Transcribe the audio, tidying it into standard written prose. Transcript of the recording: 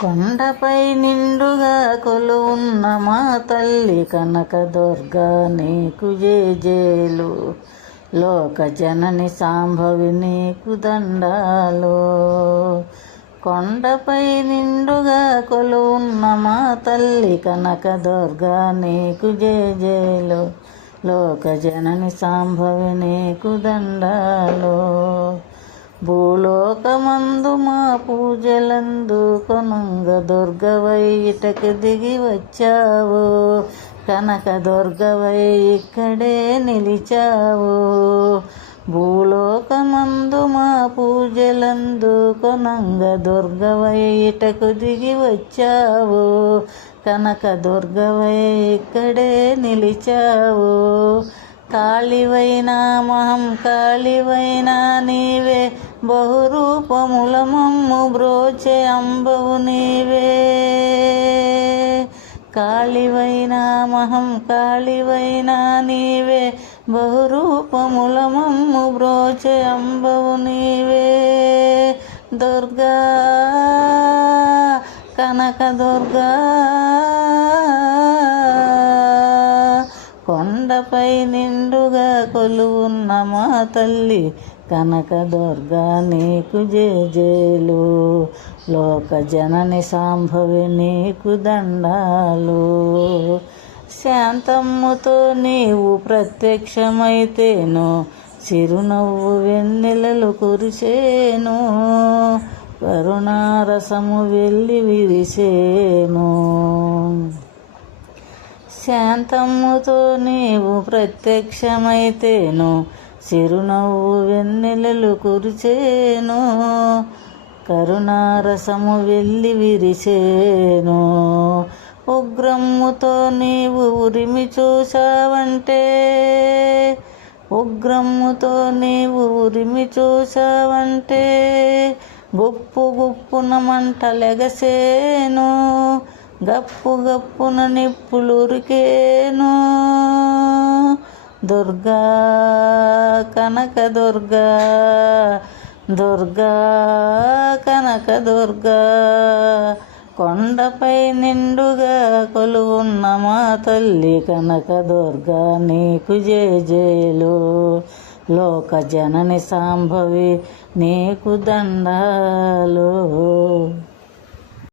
కొండపై నిండుగా కొలువున్న మా తల్లి కనకదుర్గా నీకు జేజేలు. లోక జనని సాంభవి నీకు దండాలు. కొండపై నిండుగా కొలువున్న మా తల్లి కనకదుర్గా నీకు జేజేలు. లోక జనని సాంభవి నీకు దండాలు. భూలోకమందు మా పూజలందు కొనంగ దుర్గవై ఇటకు దిగి వచ్చావు. కనకదుర్గవై ఇక్కడే నిలిచావు. భూలోకమందు మా పూజలందు కొనంగ దుర్గవై ఇటకు దిగి వచ్చావు. కనకదుర్గవై ఇక్కడే నిలిచావు. కాళివైనా మహంకాళివైనా నీవే, బహురూపముల మమ్ము బ్రోచే అంబవు నీవే. కాళివైనా మహంకాళివైనా నీవే, బహురూపముల మమ్ము బ్రోచే అంబవు నీవే. దుర్గా కనకదుర్గా కొండపై నిండుగా కొలువున్న మా తల్లి కనకదుర్గా నీకు జేజేలు. లోక జనని సాంభవి నీకు దండాలు. శాంతమ్ముతో నీవు ప్రత్యక్షమైతేను, చిరునవ్వు వెన్నెలలు కురిసేను. కరుణారసము వెళ్ళి విరిసేను. శాంతమ్ముతో నీవు ప్రత్యక్షమైతేను, చిరునవ్వు వెన్నెలలు కురిసేను. కరుణారసము వెళ్ళి విరిసేను. ఉగ్రమ్ముతో నీవు ఉరిమి చూసావంటే, ఉగ్రమ్ముతో నీవు ఉరిమి చూసావంటే, గుప్పు గుప్పున మంటలెగసేను. గప్పు గప్పున నిప్పులురికేను. దుర్గా కనకదుర్గా దుర్గా కనకదుర్గా కొండపై నిండుగా కొలువున్న మా తల్లి కనకదుర్గా నీకు జేజేలు. లోక జనని సాంభవి నీకు దండాలు.